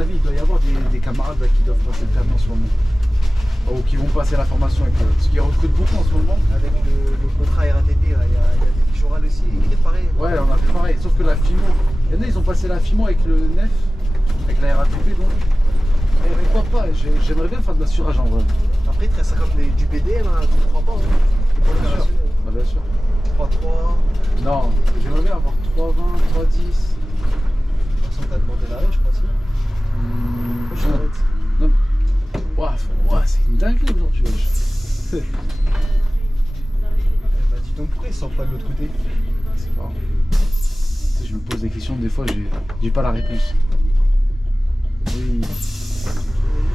avis, il doit y avoir des camarades là, qui doivent passer le permis en ce moment. Ou qui vont passer la formation avec eux. Parce qu'ils recrutent beaucoup en ce moment. Avec le contrat RATP, il y a des fiches orales aussi, écrites pareil. Ouais, on a fait pareil. Sauf que la FIMO, il y en a, ils ont passé la FIMO avec le NEF, avec la RATP donc. Et pourquoi pas, j'aimerais bien faire de l'assurage en vrai. Après, il te reste comme du BDM, hein, tu ne crois pas. Hein. Bien sûr. Bah, bien sûr. 3-3. Non, j'aimerais bien avoir 3,20, 3,10. De toute façon, t'as demandé l'arrêt, je crois aussi. Je t'arrête. Non. Ouah, c'est une dinguerie aujourd'hui, wesh. Bah, dis donc, pourquoi ils sortent pas de l'autre côté? C'est pas grave. Tu sais, je me pose des questions, des fois, j'ai pas la réponse. Oui.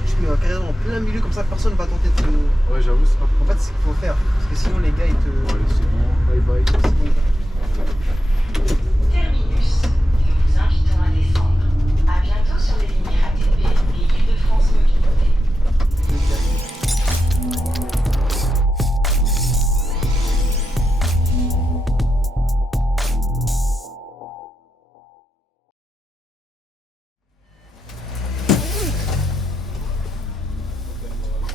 Tu mets un carrière en plein milieu, comme ça, personne va tenter de te. Ouais, j'avoue, c'est pas En fait, c'est ce qu'il faut faire. Parce que sinon, les gars, ils te. Ouais, c'est bon, bye bye. C'est bon. Terminus. Nous vous invitons à descendre. À bientôt sur les lignes RATP et Île-de-France Mobilité.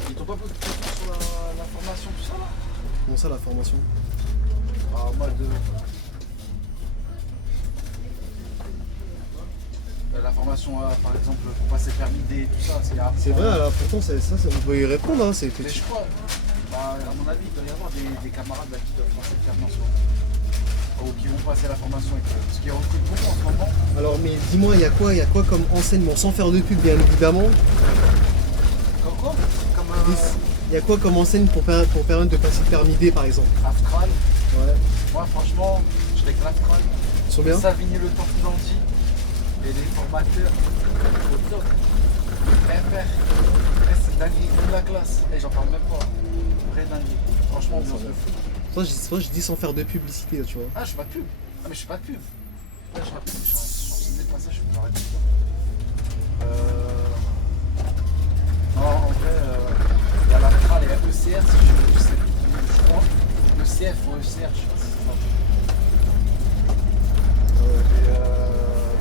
Ils t'ont pas posé de questions sur la formation, tout ça là? Comment ça, la formation? En mode. La formation, par exemple, pour passer le permis D, tout ça, c'est à C'est vrai, alors pourtant, ça, on peut y répondre. Hein, Mais je crois, à mon avis, il doit y avoir des camarades là, qui doivent passer le permis en ce moment. Ou qui vont passer la formation avec eux. Parce qu'ils recrutent beaucoup en ce moment. Alors, mais dis-moi, il y a quoi comme enseignement, sans faire de pub, bien évidemment? Comme quoi? Comme Il y a quoi comme enseigne pour permettre de passer le permis D, par exemple? Aftral. Ouais. Moi, franchement, je vais avec l'Aftral. Ils sont bien? Savigny Le Temps Landy. Et les formateurs au top. FR. C'est dingue, comme la classe. Et j'en parle même pas. Vrai dingue. Franchement, ambiance de fou. Toi, je dis sans faire de publicité, là, tu vois. Ah, je fais pas de pub. Ah, mais je fais pas de pub. Là, je rappelle, je suis en de passage, je peux m'arrêter. Non, en vrai, il y a l'Aftral et la ECR, si je sais plus, je crois. ECF ou ECR, je sais pas si c'est ça. Et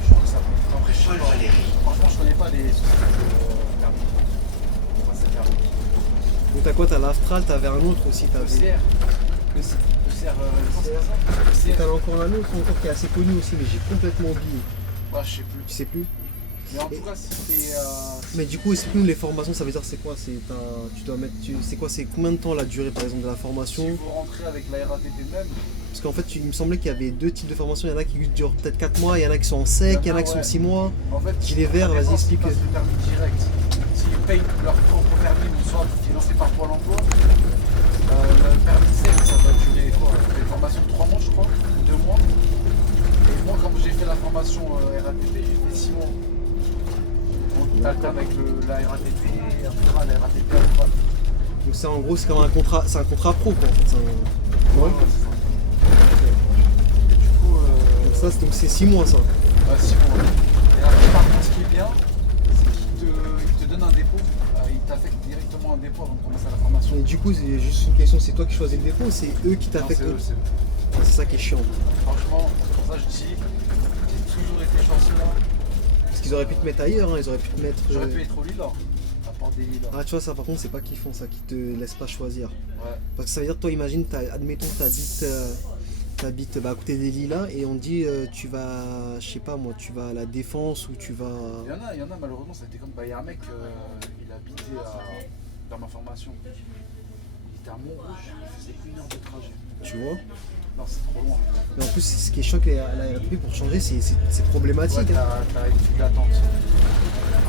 je crois que ça. Après, je sais pas. Franchement, je connais pas les sociétés de permis. Pour passer le permis. Donc t'as quoi? T'as l'Aftral, t'avais un autre aussi, t'avais... ECR. ECR, comment c'est ça? Et t'en ECR. as encore un autre encore qui est assez connu aussi, mais j'ai complètement oublié. Ouais, je sais plus. Tu sais plus? Mais en tout cas, c'était. Mais du coup, explique-nous les formations, ça veut dire c'est quoi? Tu dois mettre... C'est quoi? C'est combien de temps la durée par exemple de la formation? Si vous rentrez avec la RATP même, Parce qu'en fait, il me semblait qu'il y avait deux types de formations. Il y en a qui durent peut-être 4 mois, il y en a qui sont en sec, il y en a qui sont 6 mois. en fait, Gilet vert, ça vas-y, dépend explique. s'ils passent le permis direct. S'ils payent leur propre permis ou soit financé par Pôle emploi, le permis sec, ça va durer quoi? Une formation de 3 mois, je crois, ou 2 mois. Et moi, comme j'ai fait la formation RATP, j'ai fait 6 mois. On alterne avec la RATP, Aftral, la RATP, Aftral. Donc ça, en gros, c'est comme un contrat, c'est un contrat pro, quoi, en fait. Ouais, c'est ça. Et du coup, Donc c'est 6 mois, ça. 6 mois. Et après, par contre, ce qui est bien, c'est qu'il te donne un dépôt. Il t'affecte directement un dépôt avant de commencer la formation. Et du coup, c'est juste une question, c'est toi qui choisis le dépôt ou c'est eux qui Non, t'affectent? c'est eux, c'est eux. C'est ça qui est chiant. Franchement, c'est pour ça que je dis, j'ai toujours été chanceux là. Parce qu'ils auraient pu te mettre ailleurs, hein, ils auraient pu te mettre... J'aurais pu être au Lille, à Port des Lilas. Ah, tu vois, ça par contre, c'est pas qu'ils font ça, qui te laissent pas choisir. Ouais. Parce que ça veut dire, toi, imagine, admettons, t'habites à côté des Lilas et on dit, tu vas, je sais pas moi, tu vas à la Défense ou tu vas... Il y en a malheureusement, ça a été comme. Bah, il y a un mec, il habitait dans ma formation. Il était à Montrouge, il faisait 1 heure de trajet. Tu vois? Non, c'est trop loin. Mais en plus, ce qui est choc à la RATP pour changer, c'est problématique. Ouais, Hein. t'as une file d'attente.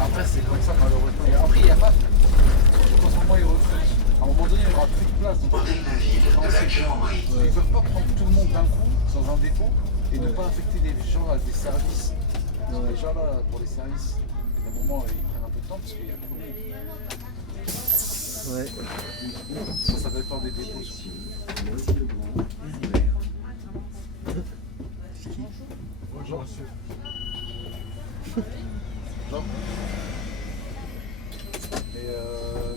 Après, c'est comme ça, malheureusement. Après, il n'y a pas. Surtout qu'en ce moment, ils recrutent. À un moment donné, il n'y aura plus de place. Donc, ils ne peuvent pas prendre tout le monde d'un coup dans un dépôt et ne pas affecter des gens à des services. Déjà, là, pour les services, à un moment, ils prennent un peu de temps parce qu'il y a trop de monde. Ouais. Ça dépend des dépôts. Bonjour, monsieur. Non. Et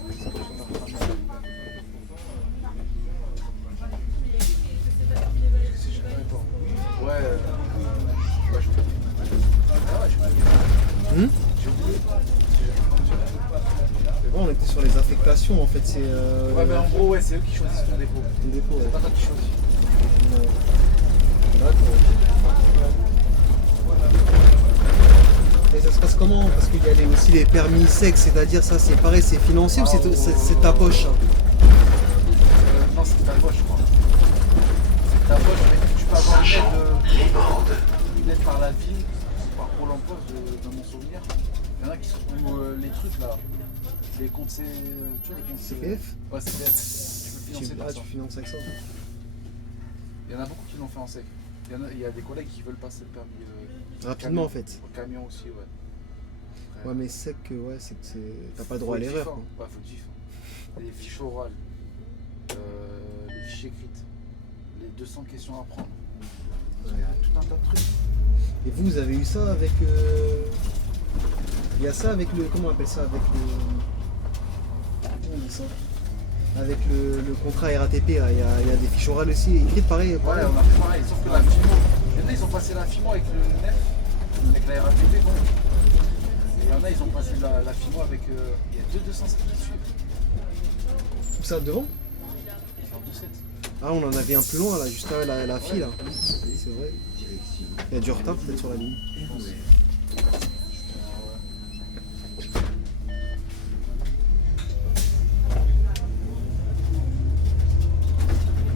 qu'est-ce que j'en ai en train de faire? Si je ne pas. Ouais, ouais, je oublié. Ah ouais, j'ai oublié. Hmm? J'ai oublié. on était sur les affectations en fait, c'est. Ouais, mais en gros, ouais, c'est eux qui choisissent ton dépôt. le dépôt, C'est ouais. pas toi qui choisis. Ouais. D'accord. Et ça se passe comment? Parce qu'il y a aussi les permis secs, c'est-à-dire ça c'est pareil, c'est financier ou c'est ta poche? Hein. Non, c'est ta poche, je crois. C'est ta poche, mais tu peux avoir une aide par la ville, par Pôle emploi, de mon souvenir. Il y en a qui sont les trucs là. Les comptes, tu vois, les comptes CPF? Ouais, CPF. Tu peux financer par ça. Tu finances avec ça. Il y en a beaucoup qui l'ont fait en sec. Il y a des collègues qui veulent passer le permis. Rapidement camion. en fait. Au camion aussi, ouais. Ouais, mais sec, ouais, c'est que t'as pas le droit à l'erreur. Quoi. Ouais, faut le GIF. Les fiches orales, les fiches écrites, les 200 questions à prendre. Il y a tout un tas de trucs. Et vous avez eu ça avec. Il y a ça avec le. Comment on appelle ça? Avec le. Comment on dit ça? Avec le contrat RATP, là. Il y a des fiches orales aussi, écrites pareil. Ouais, on a fait pareil, sauf que la FIMO. Il y en a, ils ont passé la FIMO avec le NEF, avec la RATP, bon. Et il y en a, ils ont passé la FIMO avec. Il y a 200 qui suivent. Tout ça devant? Ils font 2-7. Ah, on en avait un plus loin là, juste là, la fille là. C'est vrai. Il y a du retard peut-être sur la ligne.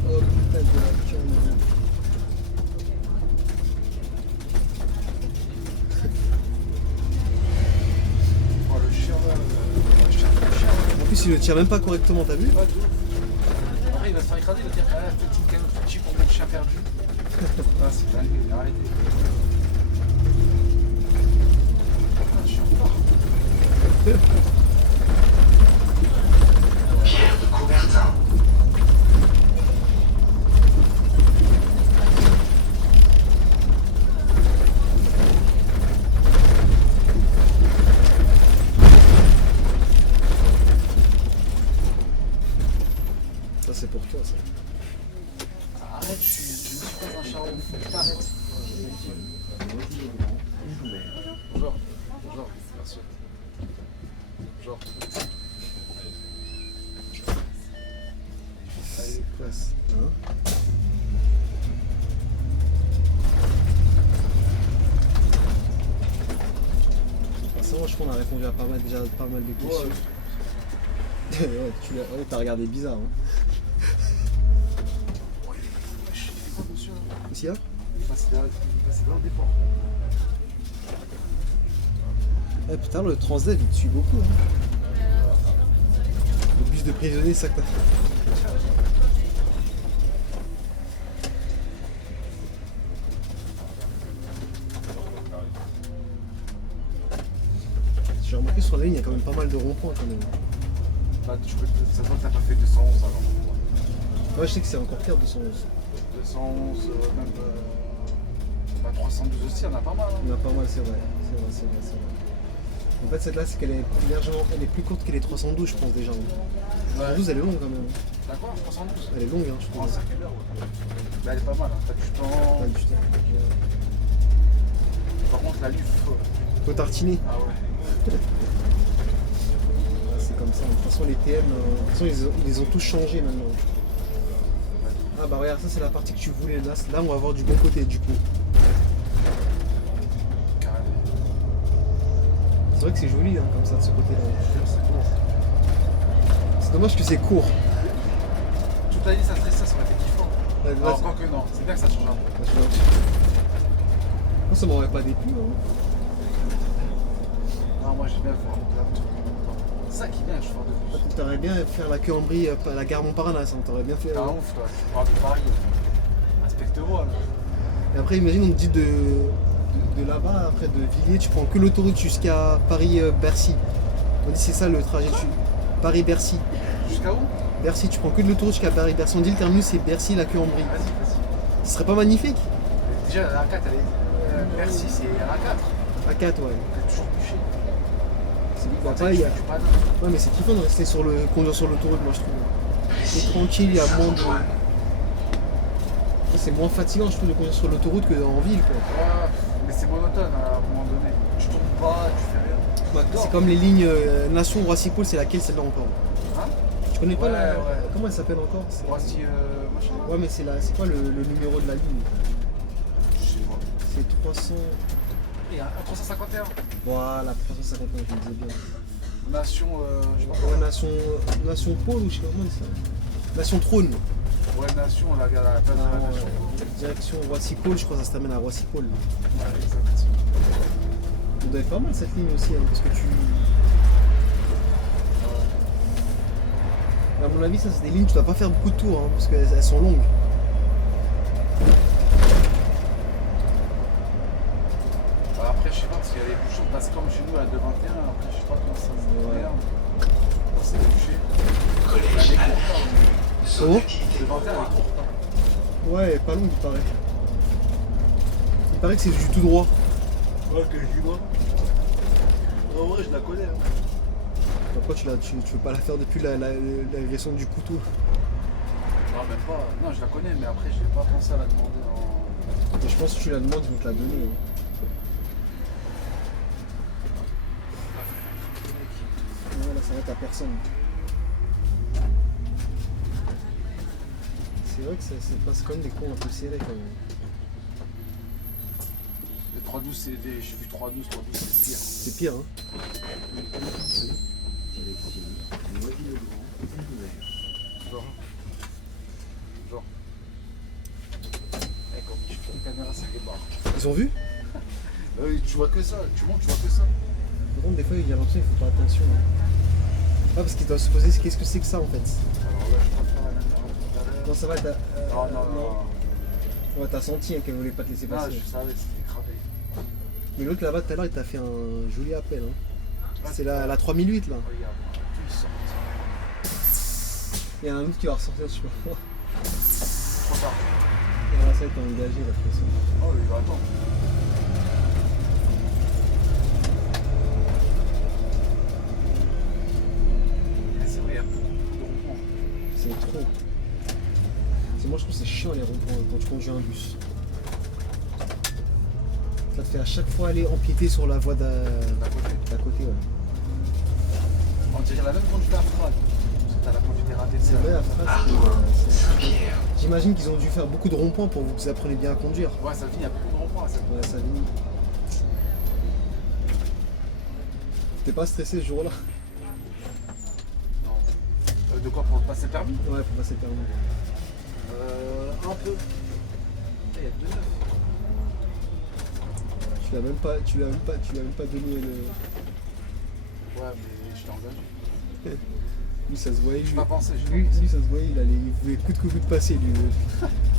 Oh putain de la conne. Oh, le chien là, le chien. En plus il le tire même pas correctement, t'as vu? Pas de ouf. Après, il va se faire écraser, il va dire ah, petit canot petit pour mon chien perdu. Ah, c'est dingue, arrêtez. Putain, je suis en retard. Pierre de Coubertin. Ça c'est pour toi ça. Arrête, je ne suis pas un charron, faut que t'arrêtes. Bonjour, bonjour, merci. Bonjour. C'est classe. Hein? Ça, moi, je crois qu'on a répondu à déjà pas mal de questions. Ouais, t'as regardé bizarre. Hein. Je sais pas, monsieur. Ici là? C'est dans le dépôt. Eh putain, le Transdev il te suit beaucoup. Hein. Le bus de prisonniers, c'est ça que t'as fait. J'ai remarqué sur la ligne, il y a quand même pas mal de ronds-points quand même. Bah, ça se voit que t'as pas fait 211 alors. Ouais, je sais que c'est encore pire 211. 211, même. Bah, 312 aussi, il y en a pas mal. Hein. Il y en a pas mal, c'est vrai. C'est vrai. En fait, celle-là, c'est qu'elle est largement, elle est plus courte que les 312, je pense déjà. La 312, elle est longue quand même. D'accord, 312. Elle est longue, hein, je Oh, trouve. ça fait l'heure, ouais. Bah, elle est pas mal, hein. T'as du temps. Ouais, putain. Par contre, la livre, Faut tartiner. ah ouais. C'est comme ça. De toute façon, les TM, de toute façon, ils les ont tous changés maintenant. Ah bah regarde, ça c'est la partie que tu voulais. Là, on va voir du bon côté du coup. Carrément. C'est vrai que c'est joli hein, comme ça de ce côté-là. C'est bon. C'est dommage que c'est court. Toute la ligne, ça serait ça aurait été kiffant. Ouais, Non, encore que non. C'est bien que ça change un peu. Moi ça m'aurait pas déplu. Hein. Non, moi j'aime bien le faire de truc. C'est ça qui est bien, je fais de plus. T'aurais bien faire la queue en brie, la gare Montparnasse, hein. T'aurais bien fait. T'es un ouf, toi. Tu parles de Paris. Respecte-moi, là. Et après, imagine, on te dit de là-bas, après de Villiers, tu prends que l'autoroute jusqu'à Paris-Bercy. On dit c'est ça le trajet. Paris-Bercy. Jusqu'à où? Bercy, tu prends que de l'autoroute jusqu'à Paris-Bercy. On dit le terminus c'est Bercy, la queue en brie. Vas-y. Ce serait pas magnifique? Déjà, la A4, elle est. Bercy, c'est A4. A4, ouais. Elle est toujours bûchée. Bah, après, il y a... Tu pas Ouais, mais c'est kiffant de rester conduire sur l'autoroute, moi je trouve. C'est tranquille, il y a moins de. C'est moins fatigant, je trouve, de conduire sur l'autoroute qu'en ville, quoi. Ouais, mais c'est monotone à un moment donné. Tu tournes pas, tu fais rien. C'est comme les lignes Nation Roissy-Pôle, c'est laquelle celle-là encore? Hein? Tu connais pas Ouais, la. ouais. Comment elle s'appelle encore? Voici machin là. Ouais, mais c'est quoi le numéro de la ligne? Je sais pas. C'est 300. Et un 351. Voilà, 351, je me disais bien. Nation, je sais pas. Ouais, Nation Pôle ou je sais pas comment on dit ça. Nation Trône. Ouais, Nation, la place de la Non, Nation. direction Roissy-Pôle, je crois que ça se termine à Roissy-Pôle. Ouais, exact. On doit être pas mal cette ligne aussi, hein, parce que tu. À mon avis, ça c'est des lignes, tu dois pas faire beaucoup de tours, hein, parce qu'elles sont longues. Bah, après, je sais pas, parce qu'il y a les bouchons, parce que comme chez nous à 221, après, je sais pas comment ça se Ouais. merde. Quand c'est bouché. Elle est courte, hein. Oh 221, elle est courte. Hein. Ouais, pas longue, il paraît. Il paraît que c'est du tout droit. Ouais, que je dis moi. En vrai, je la connais. Hein. Pourquoi tu veux pas la faire depuis l'agression du couteau? Non, même pas. Non, je la connais, mais après, je n'ai pas pensé à la demander en. Mais je pense que tu la demandes, ils vont te la donner. Hein. Ouais, là, ça va être à personne. C'est vrai que ça passe comme des coins un peu serrés quand même. Les 312, c'est des. J'ai vu 312, 312, c'est pire. C'est pire, hein. Genre. Eh, comme tu fais une caméra, ça débarque. Ils ont vu? Oui, tu vois que ça. Tu montes, tu vois que ça. Par contre, des fois, il y a l'impression qu'il faut faire attention. Hein. Ah, parce qu'ils doivent se poser qu'est-ce que c'est que ça en fait. Alors là, je préfère la même erreur tout à l'heure. Non, ça va, t'as. Non. Ouais, t'as senti hein, qu'elle voulait pas te laisser Non, passer. je savais, c'était cramé. Mais l'autre là-bas, tout à l'heure, il t'a fait un joli appel. Hein. Ah, C'est la 3008 là. Regarde, ils sortent. Il y a un autre qui va ressortir, je sais pas. Trop tard. Et là, ça va être engagé la façon. Oh, il va attendre. Mais c'est vrai, il y a beaucoup de ronds-points. C'est trop. Moi, je trouve que c'est chiant les ronds-points quand tu conduis un bus. Ça te fait à chaque fois aller empiéter sur la voie D'à côté. d'à côté. Ouais. On dirait la même conduite à Frag. Parce que t'as la conduite ratée. C'est vrai, à Fras, Ardouin, c'est- Saint-Pierre, J'imagine qu'ils ont dû faire beaucoup de ronds-points pour que vous appreniez bien à conduire. Ouais, ça finit, il y a beaucoup de ronds-points à cette Ouais, ça limite. T'es pas stressé ce jour-là? Non. De quoi pour passer le permis? Ouais, pour passer le permis. Un peu. Il y a 2 neufs. Tu l'as même pas donné le. Ouais, mais je t'ai engagé. Lui, ça se voyait. Je Lui, pas pensé, je lui, ça se voyait, il voulait coûte que coûte passer, lui.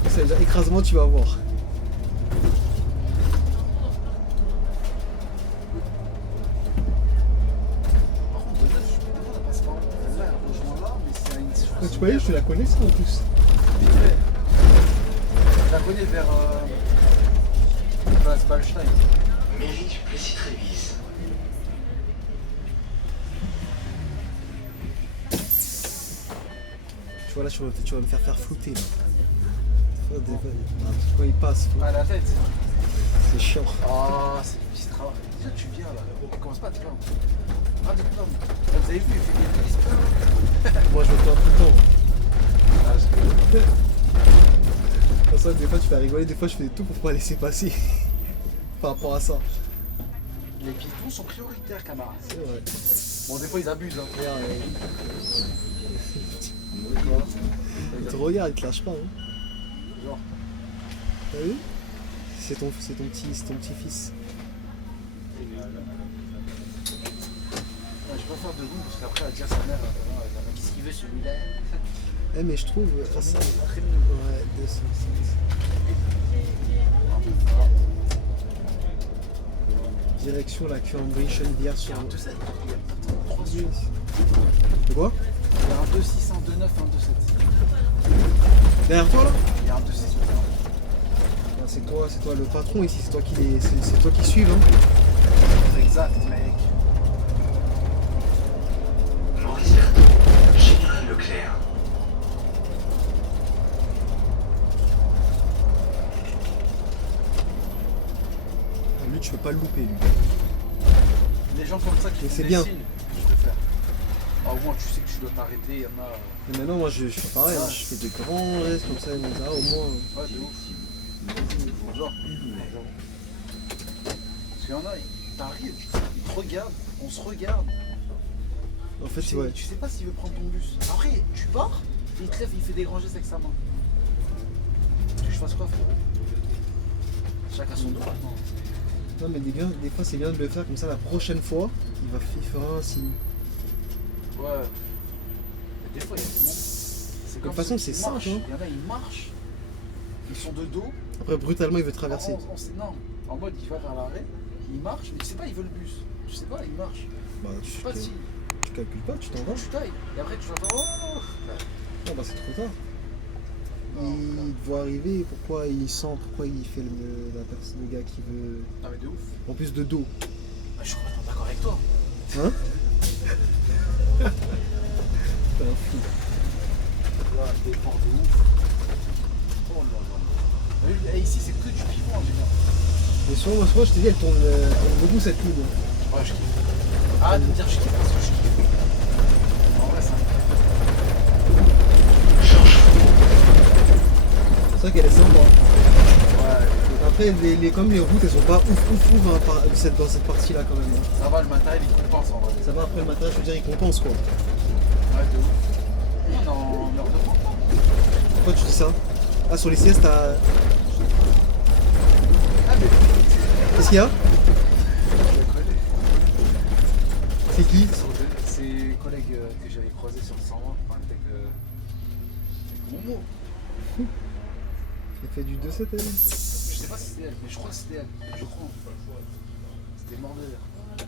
Ça veut dire écrasement, tu vas voir. Par contre, 2 neufs, je me demande à passer par là. Là, elle rejoint là, mais c'est à une surface. Tu voyais, je la connais ça en plus. Vite fait. Je la connais vers place Ballstein. mairie du Plessis-Trévise, Tu vois, là, tu vas me faire flouter. Là. Quand il passe, À la tête. c'est chiant. Ah, c'est le petit travail. Déjà, tu viens là. On commence pas à te plaindre. Ah, de plaindre. Vous avez vu, il fait des polices. Moi, je me plains tout le temps. Ah, parce que. Comme ça, des fois, tu fais rigoler, des fois, je fais tout pour pas laisser passer. Par rapport à ça. Les piétons sont prioritaires, camarades. C'est vrai. Bon, des fois, ils abusent. Hein. Regarde, il te regarde, il te lâche pas. Hein. Genre. T'as vu? C'est ton petit-fils. Ouais, je vais pas faire de goût parce qu'après, elle va dire à sa mère, qu'est-ce qu'il veut celui-là? Eh, mais je trouve. Ça, ça... c'est très mignon. Ouais, 207. Direction la Cambridge bière Il y sur. a un 2-7. Il y a 3 sur. De quoi? Il y a un 2-6, un 2-9, un 2-7. Derrière toi là? Il y a un 2-6. Ah, c'est toi le patron ici, c'est toi qui suives. Hein. Exact, mec. Maurice Berthaud, Général Leclerc, Lui, tu peux pas le louper, lui. Les gens comme ça qui Mais font c'est des bien. signes, je préfère. Ah, au moins tu sais que tu dois t'arrêter, il y en a. Et maintenant, moi, je fais pareil, hein, je fais des grands gestes comme ça, etc. Au moins. Ouais, de ouf. Genre. Parce qu'il y en a, t'arrives, ils te regardent, on se regarde. En fait, Tu sais, ouais. tu sais pas s'il veut prendre ton bus. Après, tu pars, il te lève, il fait des grands gestes avec sa main. Tu veux que je fasse quoi, frérot? Chacun son droit. Non. Non, mais des fois, c'est bien de le faire comme ça. La prochaine fois, il fera un signe. Ouais. Mais des fois, il y a des moments. C'est De comme toute façon, ceux c'est qui simple, marchent. hein. Il y en a, ils marchent. Ils sont de dos. Après, brutalement, il veut traverser. Non. En mode, il va vers l'arrêt, il marche, mais tu sais pas, il veut le bus. Tu sais pas, il marche. Bah, Tu sais pas si. tu calcules pas, tu t'en vas. Tu tailles. Et après, tu entends. Oh. Non, bah, c'est trop tard. Non, Il te voit arriver, pourquoi il sent, pourquoi il fait le gars qui veut. non, mais de ouf. En plus de dos. Bah, je suis complètement d'accord avec toi. Hein? T'es un fou. Là, des ports de ouf. Oh là là. Et ici, c'est que du pivot en général. Mais souvent, je te dis, elle tourne beaucoup cette ligne. Ouais, je kiffe. Arrête de me dire je kiffe parce que je kiffe. En vrai, c'est un C'est vrai qu'elle est sympa. Ouais. Après, comme les routes, elles sont pas ouf hein, dans cette partie-là quand même. Hein. Ça va, le matériel il compense en vrai. Ça va, après le matériel, je veux dire, il compense quoi. Ouais, de ouf. On est en heure de temps. Pourquoi tu dis ça? Ah, sur les siestes, t'as. Ah, mais Qu'est-ce qu'il y a? je le connais. C'est qui? C'est les collègues que j'avais croisés sur le 120. Enfin, avec Momo. Elle fait du 2-7 elle. Je sais pas si c'était elle, mais je crois que c'était elle. Je crois. C'était mort de rire. Ça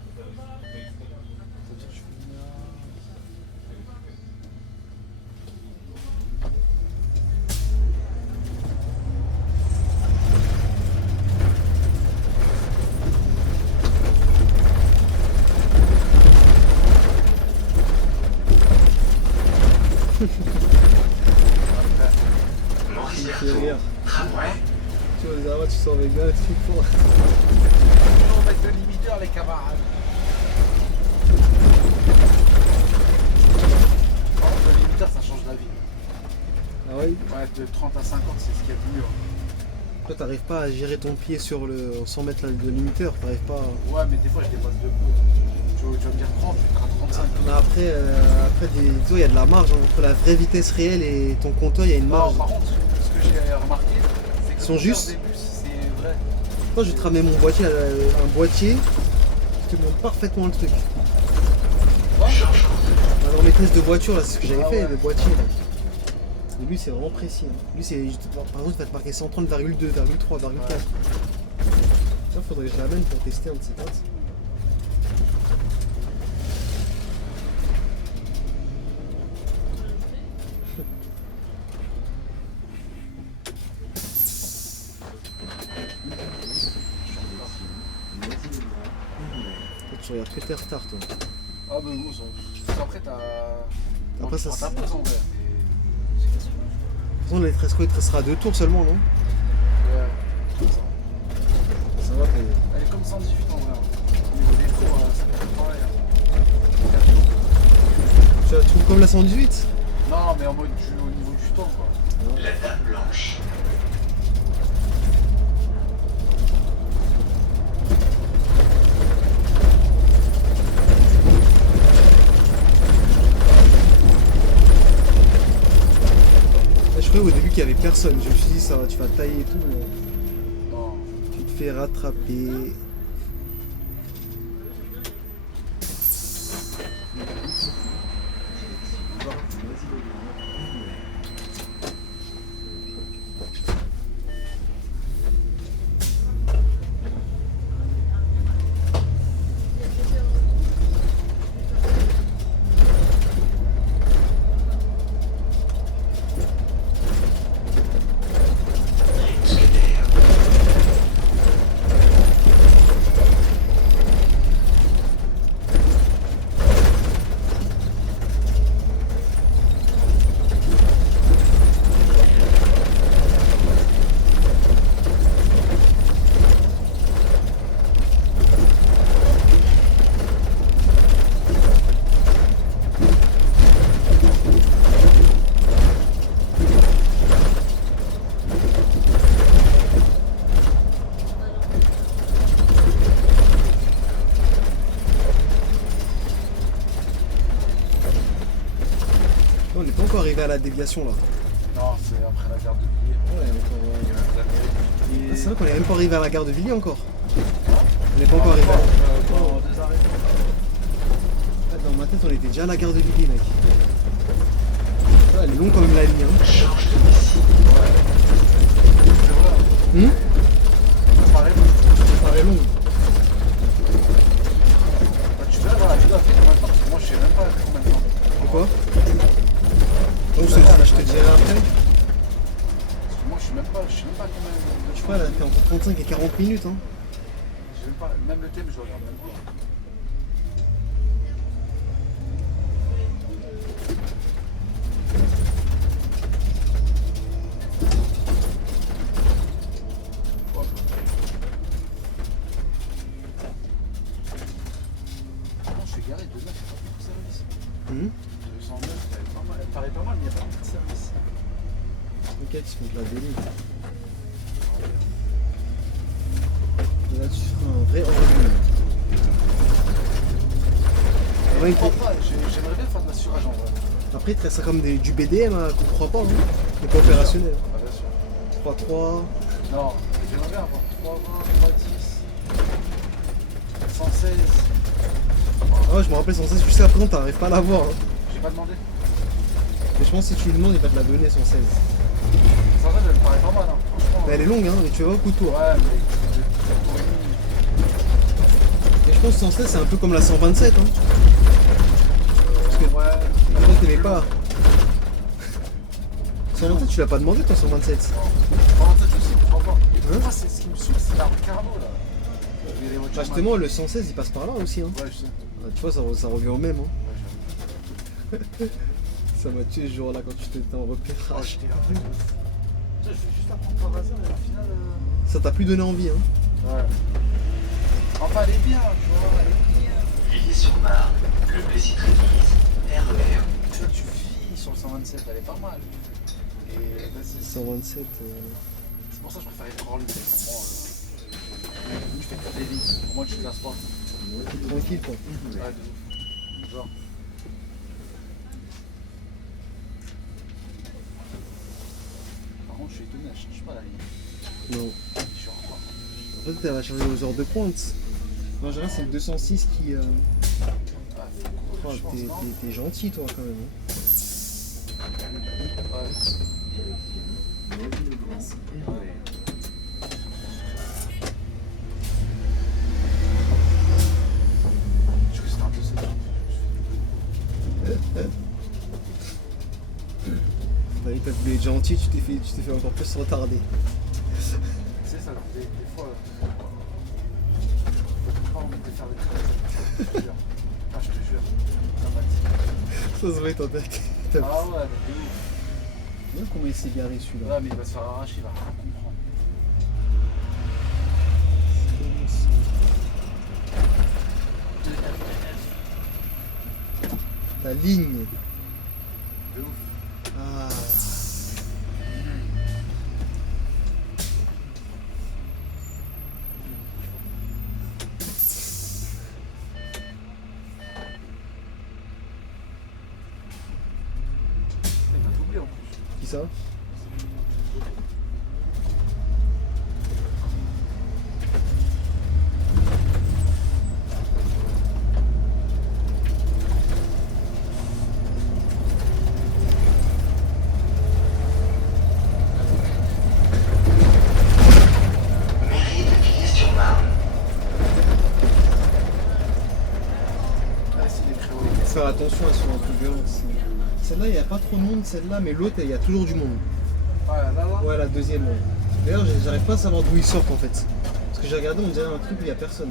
veut dire que je fais une heure. Maurice Il me fait Berthaud, rire. tramway. Tu vois, les arabes, tu sors avec gars, tu fais fort. On va mettre le limiteur, les camarades. Par contre, le limiteur, ça change la vie. Ah ouais? Ouais, de 30 à 50, c'est ce qu'il y a de mieux. Toi, t'arrives pas à gérer ton pied sur le 100 mètres là, de limiteur, t'arrives pas à... Ouais, mais des fois, je dépasse de peu. Tu vas me dire 30, tu seras 35. Mais après tu vois, il y a de la marge hein, entre la vraie vitesse réelle et ton compteur, il y a une marge. Non, par contre, ce que j'ai remarqué, c'est que Ils sont le justes. des bus, c'est vrai. Moi, je vais te ramener mon boîtier, là, un boîtier qui te montre parfaitement le truc. Dans mes tests de voiture, là, c'est ce que j'avais Ah fait, ouais. le boîtier. Là. Et lui, c'est vraiment précis. Hein. Lui, c'est par exemple, il va te marquer 130,2, 3, 4. Ça, faudrait que je l'amène pour tester un de ces potes. Tu regardes que tes retards, toi. Ah, bah, bon, ça. Après, t'as. Après, tu ça, prends ta pause en vrai. De toute façon, les 13 il te restera 2 tours seulement, non? Ouais, comme ça. Ça va, t'es... Elle est comme 118 en vrai. Au niveau des tours, ça fait tout pareil. Hein. Tu la trouves comme la 118? Non, mais en mode au niveau du temps, quoi. La Dame Blanche. Je croyais au début qu'il n'y avait personne. Je me suis dit, ça va, tu vas tailler et tout. Mais Non. tu te fais rattraper. On n'est pas encore arrivé à la déviation là. Non, c'est après la gare de Villiers. Ouais, encore, Il y a même l'Amérique. Ah, c'est vrai qu'on est même pas arrivé à la gare de Villiers encore. On n'est pas encore arrivé à... Dans 2 arrêts. Ah, dans ma tête, on était déjà à la gare de Villiers, mec. Ouais, elle est longue quand même la ligne. Hein. Change de missile. C'est vrai, hein. Ça paraît bon. Ça paraît long. Bah, tu verras, la vidéo a fait combien de temps? Parce que moi je sais même pas elle fait combien de temps. Pourquoi? Donc je te dirai après. Parce que moi je sais même pas combien de Je crois qu'elle a fait entre 35 et 40 minutes. Hein. J'ai même pas, même le thème je le regarde même pas. Non, je suis garé de 9, il n'y a pas beaucoup de service. 209, elle paraît pas mal, mais il n'y a pas beaucoup de service. Ok, tu fais de la délire. Là, tu feras un vrai hors-ligne. Ouais, J'aimerais bien faire de l'assurage en vrai. après, il te reste ça comme du BDM, hein, qu'on croit pas. Hein. C'est pas opérationnel. Ah, bien sûr. 3-3. Non, j'aimerais bien avoir 320, 310, 116. Ah ouais, je me rappelle, sans cesse, jusqu'à présent, t'arrives pas à l'avoir. Hein. J'ai pas demandé. Mais je pense que si tu lui demandes, il va te la donner, 116. 116, elle me paraît pas mal, hein. Franchement. Mais elle est longue, hein, mais tu vas beaucoup de tours. Ouais, mais pour une Et je pense que 116, c'est un peu comme la 127. Hein. Parce que ouais. Toi, t'aimais pas. 127, tu l'as pas demandé, toi, 127. Non. 127, je sais, pourquoi pas. Hein? Moi, c'est ce qui me saoule, c'est la Ricardo là. Il y a les voitures Bah, justement, le 116, il passe par là aussi. Hein. Ouais, je sais. Ah, tu vois, ça revient au même. Hein. Ouais, j'avoue. Ça m'a tué ce jour-là quand tu t'étais en Oh, repérage. j'étais là. Putain, je vais juste la prendre par hasard et au final. Ça t'a plus donné envie. Hein. Ouais. Enfin, elle est bien, tu vois, elle est bien. Villiers-sur-Marne, le Plessis-Trévise, RER. Tu vois, tu vis sur le 127, elle est pas mal. Et là, c'est 127. c'est pour ça que je préfère être hors ligne. Au moins, je fais que des lignes. Au moins, tu te lasses pas. Tranquille, quoi. Ouais, de ouf. Genre. Par contre, je suis étonné, elle change pas la ligne. Non. Je suis encore. En fait, elle va changer aux heures de pointe. En général, c'est le 206 qui. Ah, Oh, je pense, non. t'es gentil, toi, quand même. Hein. Ouais. Je crois que c'était un 207. T'as voulu être gentil, tu t'es fait encore plus retarder. Tu sais, ça, des fois, t'as pas envie de faire des trucs. Je te jure. Ah, je te jure. Ça m'a dit. Ça se voit, t'en tête. Ah ouais, mais de ouf. Regarde comment il s'est garé celui-là. Ouais, mais il va se faire arracher, il va rien comprendre. La ligne. De ouf. Ah. Il m'a doublé en plus. Qui ça? Mairie de Villiers-sur-Marne. Ah, c'est des créoles. Faut faire attention, elles sont un peu violentes. Celle-là, il n'y a pas trop de monde, celle-là, mais l'autre, il y a toujours du monde. Ouais, là. Ouais, la deuxième, ouais. D'ailleurs, j'arrive pas à savoir d'où ils sortent en fait. Parce que j'ai regardé, on dirait un truc où il n'y a personne.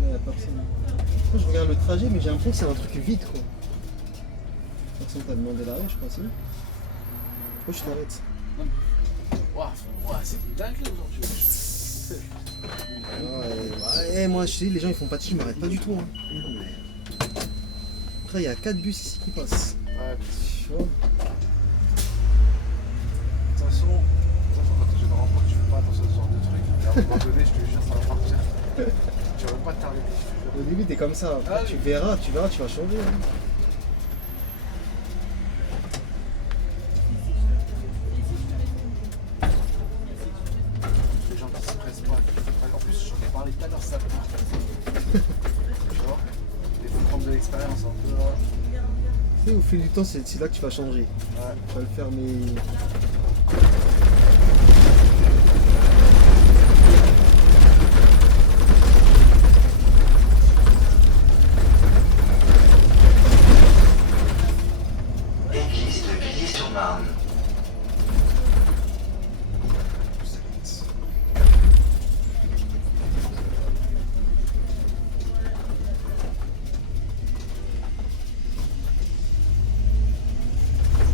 Il n'y a personne. Moi, je regarde le trajet, mais j'ai l'impression que c'est un truc vide quoi. Personne t'a demandé l'arrêt, je crois, si. Pourquoi je t'arrête? Ouais, c'est une dinguerie aujourd'hui. Ouais, moi, je sais, les gens ils font pas de chier, ils m'arrêtent pas du tout. Hein. Après, il y a 4 bus ici qui passent. Ouais, Tu vois? de toute façon, quand t'es jeune rencontre, tu fais pas attention à ce genre de trucs. Et à un moment donné, je te jure, ça va partir. Tu vas même pas t'arrêter, je te jure. Au début, t'es comme ça. Après, Ah oui. tu verras, tu vas changer. Hein. Tu vois? Il faut prendre de l'expérience un peu. Là. Tu sais, au fil du temps, c'est là que tu vas changer. Ouais. Tu vas le faire, mais. Église de Villiers-sur-Marne.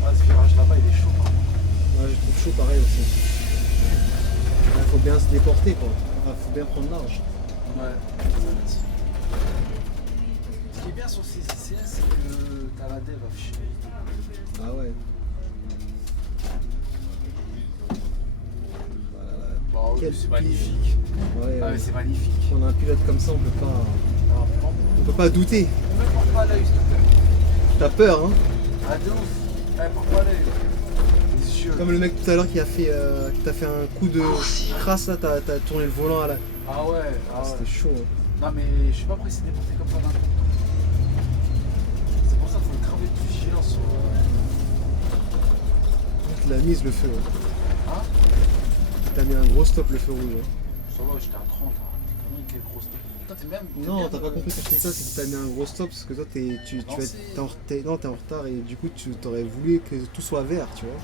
Ah, ce virage là-bas, il est chaud. Par contre. Ouais, je trouve chaud pareil aussi. Il faut bien se déporter, quoi. Faut bien prendre large. Ouais, exact. Ce qui est bien sur ces ICS, c'est que t'as la dev affichée. Ah ouais. Voilà. Bon, Quel c'est pied. magnifique. Ouais, Ah, ouais. mais c'est magnifique. Si on a un pilote comme ça, Alors, prends- on peut pas douter. ne porte pas l'œil, s'il te plaît. T'as peur, hein. Ah, de ouf. Eh, porte pas l'œil. Les yeux. Comme le mec tout à l'heure qui t'a fait un coup de crasse là, t'as tourné le volant à la. Ah ouais, ah ouais. C'était chaud. Hein. Non, mais je suis pas pressé de déporter comme ça d'un coup. C'est pour ça qu'il faut graver de vigilance sur. Il a mise le feu. Hein. Hein? T'as mis un gros stop le feu rouge. Hein. Ça va, j'étais à 30. Hein. T'es connu, quel gros stop. Toi, t'es même. Non, t'as pas compris quand je t'ai dit ça, c'est que t'as mis un gros stop parce que toi t'es en retard et du coup tu t'aurais voulu que tout soit vert, tu vois.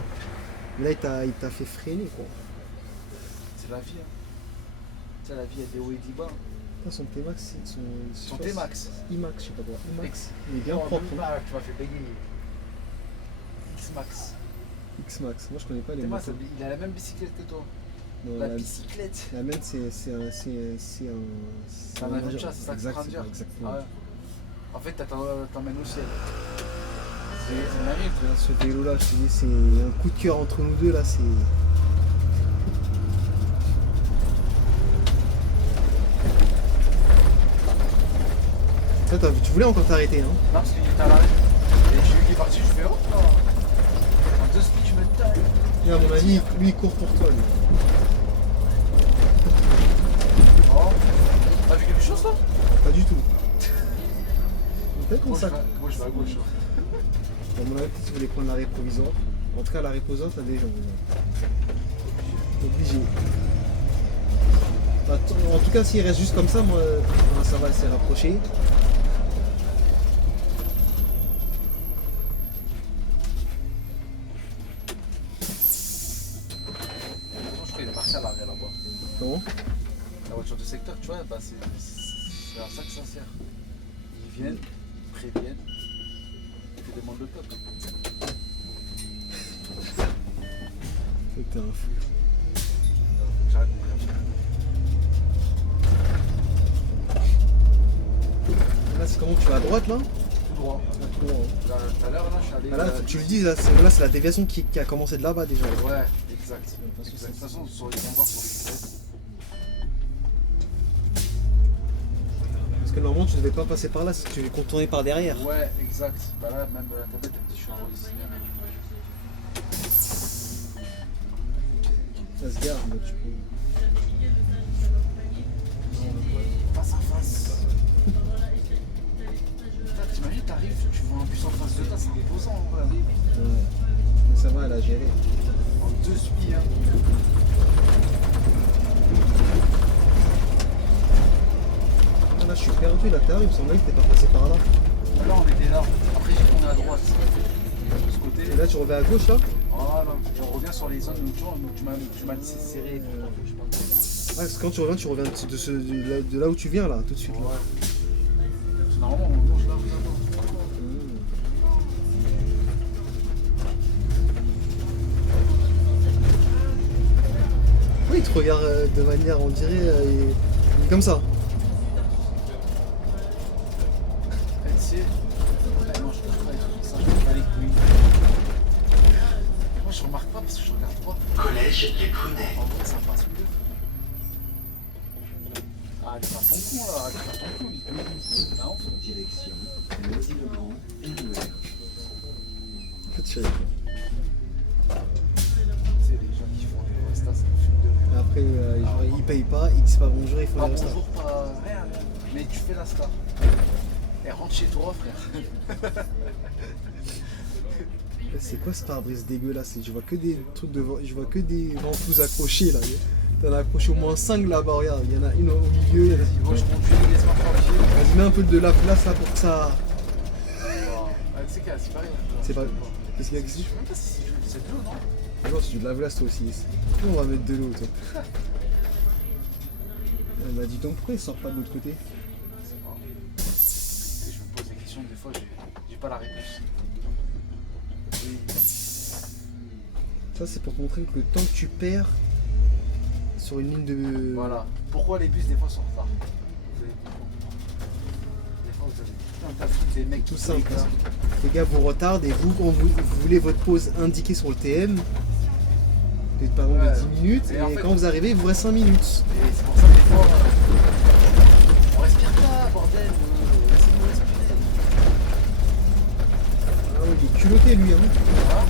Mais là il t'a fait freiner quoi. C'est la vie, hein. Tu sais, la vie, il y a des hauts et des bas. Là, son T-Max, Son T-Max. IMAX, je sais pas quoi. IMAX. X. Il est bien Oh, propre. même Hein. pas, tu m'as fait bégayer. X-Max. X-Max, moi je connais pas les T-Max, motos. il a la même bicyclette que toi. Non, La bicyclette. la mienne c'est un. C'est un avion de chasse, c'est ça que c'est en train de dire. Exactement. Ah ouais. En fait, t'emmènes au ciel. C'est merveilleux. Là, ce vélo là, je te dis, c'est un coup de cœur entre nous deux là, c'est. Ça, tu voulais encore t'arrêter, hein? Non, parce qu'il était à l'arrêt. Et j'ai vu qu'il est parti, je fais hop là. En deux speed, je me taille. Et à mon avis, lui il court pour toi. Lui. Oh. T'as vu quelque chose là? Pas du tout. Peut-être qu'on Moi, ça. je vais à gauche. Là. À mon avis, si tu voulais prendre l'arrêt provisoire. En tout cas, l'arrêt provisoire, t'as des gens. Obligé. En tout cas, s'il reste juste comme ça, moi, ça va s'est rapproché. Je fais des marches à l'arrêt là-bas. Comment? La voiture de secteur, tu vois, bah, c'est à ça que ça sert. Ils viennent, préviennent, et te demandent le top. T'es un fou. J'arrête de me dire. Là, c'est comment tu vas à droite là? Tout droit. Là, tout droit, hein. Là, tout à l'heure, là, je suis allé. Ah, là, tu le dis, là, c'est la déviation qui a commencé de là-bas déjà. Ouais, exact. De toute façon, sur les endroits, sur les Parce que normalement, tu ne devais pas passer par là, si tu devais contourner par derrière. ouais, exact. Bah là, même la tablette, elle me dit je suis en redessiné. Ça se garde, mais tu peux. Face à face. Putain, t'imagines, t'arrives, tu vois un bus en face de toi, c'est imposant en vrai. Ouais. Mais ça va, elle a géré. En deux spies, hein. Ah, là, je suis perdu là, t'arrives, il me semblait que t'es pas passé par là. Là, on était là. Après, j'ai tourné à droite. De ce côté. Et là, tu reviens à gauche là? Voilà. Et on revient sur les zones où tu m'as dit c'est serré. Je sais pas quoi. Ah, parce que quand tu reviens de là où tu viens là, tout de suite. Là. Ouais. Parce que normalement, on mange là où ça va. Oui, il te regarde de manière, on dirait, il est comme ça. Tu sais, non, je travaille avec ça, je me bats les couilles. Moi, je remarque pas parce que je regarde pas. Collège Les Prunets. En vrai, ça passe mieux. Ah, allez faire ton con là, allez faire ton con, il peut. Non. Direction Noisy-le-Grand et Nouer. Tu Tu sais, sais, les gens qui font des restas, ça me fume de rire. après, genre, ils payent pas, ils disent pas bonjour, ils font Ah, des restas. bonjour, pas rien. fais la star. Et rentre chez toi, frère. C'est quoi ce pare-brise dégueulasse? Je vois que des trucs devant, je vois que des ventouses accrochées là. T'en as accroché au moins 5 là-bas, regarde. Il y en a une au milieu, il y en a... Moi, je conduis, laisse-moi tranquille. Vas-y, mets un peu de la place là pour que ça... Tu sais qu'elle, c'est pareil. C'est pas... Qu'est-ce qu'il y a Je ici? sais même pas si c'est de l'eau, non? Non, c'est du lave-glace toi aussi. On va mettre de l'eau, toi. Elle m'a dit donc pourquoi il sort pas de l'autre côté? C'est pas. Je me pose des questions, des fois, j'ai pas la réponse. Oui. Ça, c'est pour montrer que le temps que tu perds sur une ligne de... Voilà. Pourquoi les bus, des fois, sont en retard? Vous avez compris. Des fois, vous avez tout un tas de trucs, des mecs Tout qui simple. sont là. Les gars vous retardent et vous, quand vous voulez votre pause indiquée sur le TM, peut-être par exemple de 10 minutes, Et et en fait- quand vous arrivez, il vous reste 5 minutes. Et c'est pour ça que des fois, on respire pas, bordel. Laissez-nous respirer. Ah oui, il est culotté lui, hein. Hein?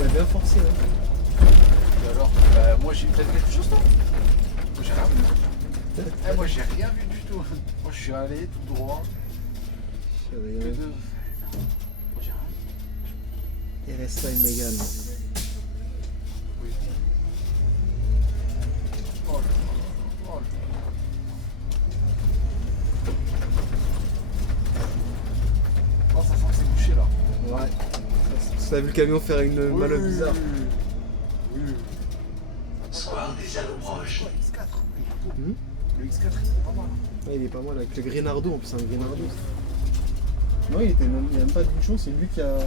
Il a bien forcé, hein. Et alors, moi j'ai peut-être quelque chose, toi? Moi j'ai rien vu. Moi j'ai rien vu du tout. Moi je suis allé tout droit. Que de... Moi j'ai rien vu. Et reste ça une mégane. Oui. Oh là là. Oh là là. Oh, ça sent que c'est bouché là. Ouais. Ça, t'as vu le camion faire une manœuvre bizarre. Oui. Square des Allobroges. Le X4. Hmm. Le X4 il est pas mal. Ouais, il est pas mal avec le Grenardo, en plus c'est un Grenardo. Non, il a même pas de bouchon, c'est lui qui a...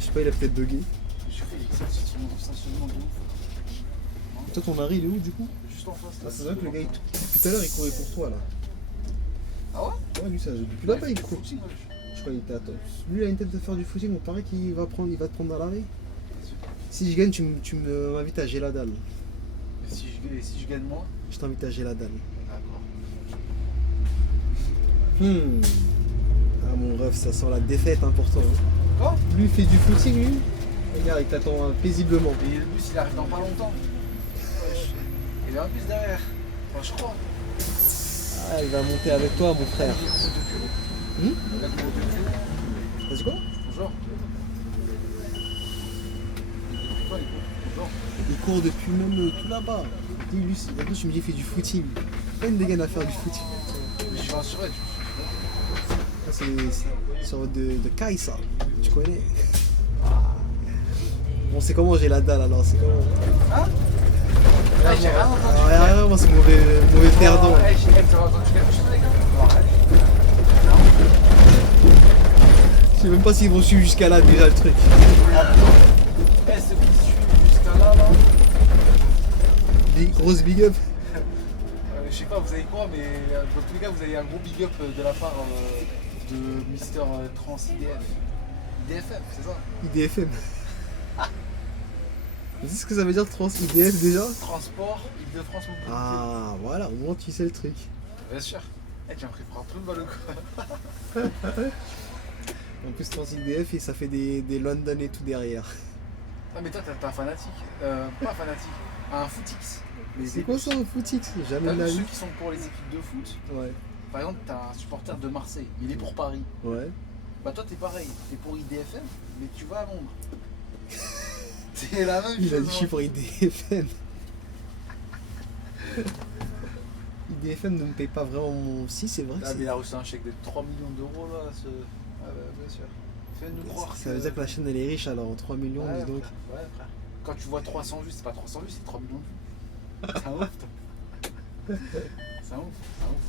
Je sais pas, il a peut-être bugué. J'ai fait les X4 stationnement de ouf. Toi ton mari il est où du coup? Juste en face. Ah, c'est vrai que le gars, depuis tout à l'heure il courait pour toi là. Ah ouais? Ouais, lui ça, depuis là-bas il court. Je crois qu'il était à toi. Lui il a une tête de faire du footing, on paraît qu'il va te prendre à l'arrêt. Si je gagne, tu m'invites à Géladal. Et si je gagne moi? Je t'invite à Géladal. D'accord. Ah mon ref, ça sent la défaite hein, pourtant. Hein. Quoi? Lui il fait du footing lui. Regarde, il t'attend paisiblement. Et le bus il arrive dans pas longtemps. Wesh. Il y a un bus derrière. Enfin, je crois. Ah, il va monter avec toi mon frère. Il a du mot de Dieu. T'as dit quoi? Bonjour. Depuis quand il court? Bonjour. Il court depuis même tout là-bas. Dis lui, après tu me dis il fait du footing. Pas une dégaine à faire du footing. Mais je vais assurer. Ça, c'est sur de Kai ça. Tu connais? Bon c'est comment j'ai la dalle alors, c'est comment? Hein? Ah, j'ai rien entendu. Ah, moi c'est mauvais perdant. Hey, j'ai entendu quelque chose, les gars. Non, arrête. Je sais même pas s'ils vont suivre jusqu'à là déjà le truc. Eh, ceux qui suivent jusqu'à là, là. Grosse big up. Je sais pas, vous avez quoi, mais dans tous les cas, vous avez un gros big up de la part de Mister Trans IDF. IDFM, c'est ça? IDFM. Tu sais ce que ça veut dire trans IDF déjà? Transport, Île-de-France Mobilité. Ah voilà, au moins tu sais le truc. Bien sûr. Eh, tu m'as pris pour un truc de balle quoi. En plus trans IDF et ça fait des London et tout derrière. Ah, mais toi, t'es un fanatique. Pas fanatique, un footix. Mais c'est quoi ça un footix? Jamais de la Ceux vie. qui sont pour les équipes de foot. Ouais. Par exemple, t'as un supporter de Marseille, il est pour Paris. Ouais. Bah toi t'es pareil, t'es pour IDFM, mais tu vas à Londres. C'est la même chose. Il a dit je suis hein. pour IDFM. IDFM ne me paye pas vraiment mon... Si c'est vrai que Ah c'est... mais il a reçu un chèque de 3 millions d'euros là, ce... Ah bah bien sûr. Fais-nous croire Ça veut dire que la chaîne elle est riche alors, 3 millions Ouais, dis donc. frère. Ouais frère. Quand tu vois 300 vues, c'est pas 300 vues, c'est 3 millions de vues. C'est un ouf toi. C'est un ouf, c'est un ouf.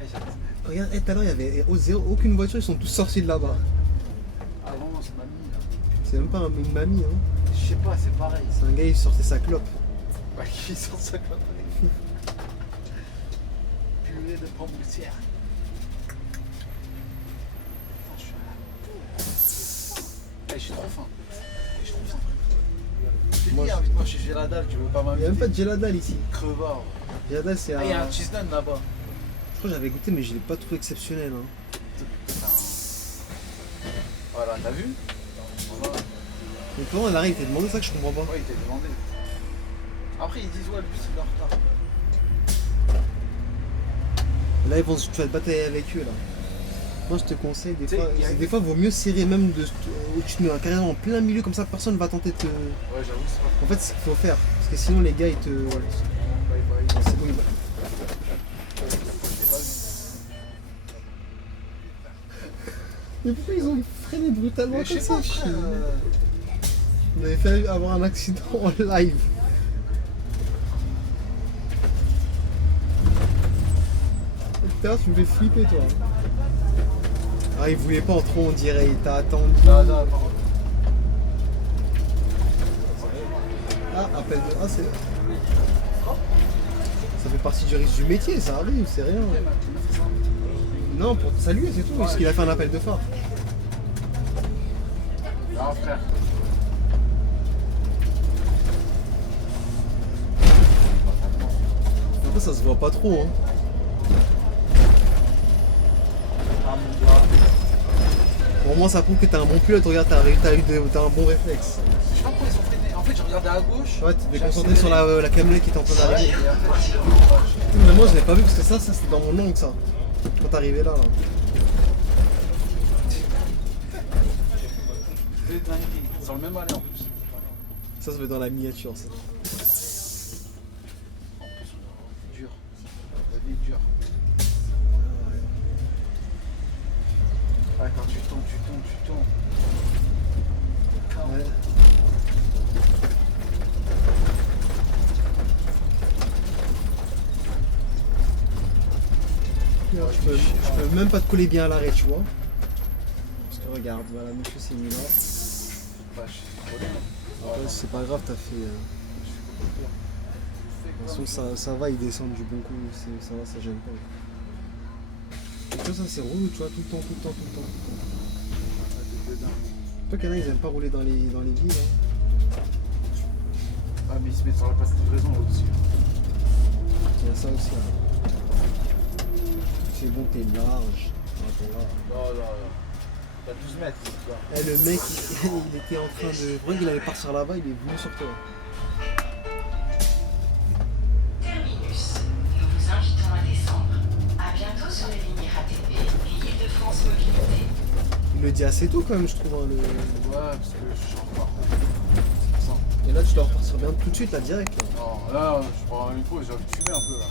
Eh, j'arrête. Regarde, tout à l'heure il y avait aucune voiture, ils sont tous sortis de là-bas. Ah non, non, c'est ma mie là. C'est même pas une mamie hein. Je sais pas, c'est pareil. C'est un gars il sortait sa clope. Bah qui sort ça comme ça? Purée de pommes de terre. Putain, je suis à la... Eh, je suis trop faim. Je suis trop faim. Je t'ai Moi, dit, invite-moi chez Géladal, tu veux pas Il m'inviter? n'y a même pas de Geladal ici. Crevard. Geladal c'est Ah, il y a un... un cheese naan là-bas. Je crois que j'avais goûté mais je l'ai pas trouvé exceptionnel hein. Putain. Voilà, t'as vu? Voilà. Mais comment on arrive, il t'a demandé ça que je comprends pas. Ouais, il t'a demandé. Après, ils disent, ouais, le bus il est en retard. Et là, tu vas te batailler avec eux là. Moi, je te conseille, Tu sais, des fois, vaut mieux serrer même où tu te mets carrément en plein milieu, comme ça, personne va tenter de te. Ouais, j'avoue, c'est pas En fait, c'est ce qu'il faut faire. Parce que sinon, les gars, ils te. bye bye. C'est bon, ils vont- Mais pourquoi ils ont freiné brutalement Mais comme je sais ça pas, frère. On avait fait avoir un accident en live. Putain, tu me fais flipper, toi. Ah, il voulait pas en trop, on dirait. Il t'a attendu. Non, non, non. Ah, appel de. Ah, c'est. Ça fait partie du risque du métier, ça arrive, c'est rien. Non, pour te saluer, c'est tout. Parce qu'il a fait un appel de phare. Non, frère. Après, ça se voit pas trop, hein. Ah, mon gars. Au moins, ça prouve que t'es un bon pilote. Regarde, t'as un bon réflexe. Je sais pas pourquoi ils ont freiné. En fait, je regardais à gauche. Ouais, tu t'es j'ai concentré sur la camionette qui était en train d'arriver. Et après, Mais moi, je l'ai pas vu parce que ça c'était dans mon angle, ça. Quand t'arrivais là. c'est dinguerie. Sans le même aller en plus. Ça se fait dans la miniature, ça. Dur. La vie est dure. Ah, quand tu tombes. Ouais. Je peux même pas te coller bien à l'arrêt, tu vois. Parce que regarde, voilà, monsieur s'est mis là. Bah, je suis trop bien. Ouais, c'est pas grave, t'as fait. De toute façon, ça va, ils descendent du bon coup, ça va, ça gêne pas. Et tu vois, ça c'est relou, tu vois, tout le temps. Toi, qu'il y en a, ils aiment pas rouler dans les villes. Hein. Ah, mais ils se mettent sur la place de livraison là aussi. Il y a ça aussi. Hein. C'est bon, t'es large. Attends, là. Non. T'as 12 mètres, toi. Eh, le mec, il était en train de. Vraiment, il allait partir là-bas, il est venu sur toi. Terminus. Nous vous invitons à descendre. À bientôt sur les lignes RATP et Île-de-France Mobilité. Il le dit assez tôt quand même, je trouve. Hein, le... Ouais, parce que je suis en retard. Et là, tu dois repartir bien tout de suite, là, direct. Là. Non, là, je prends une pause, j'ai envie de fumer un peu là.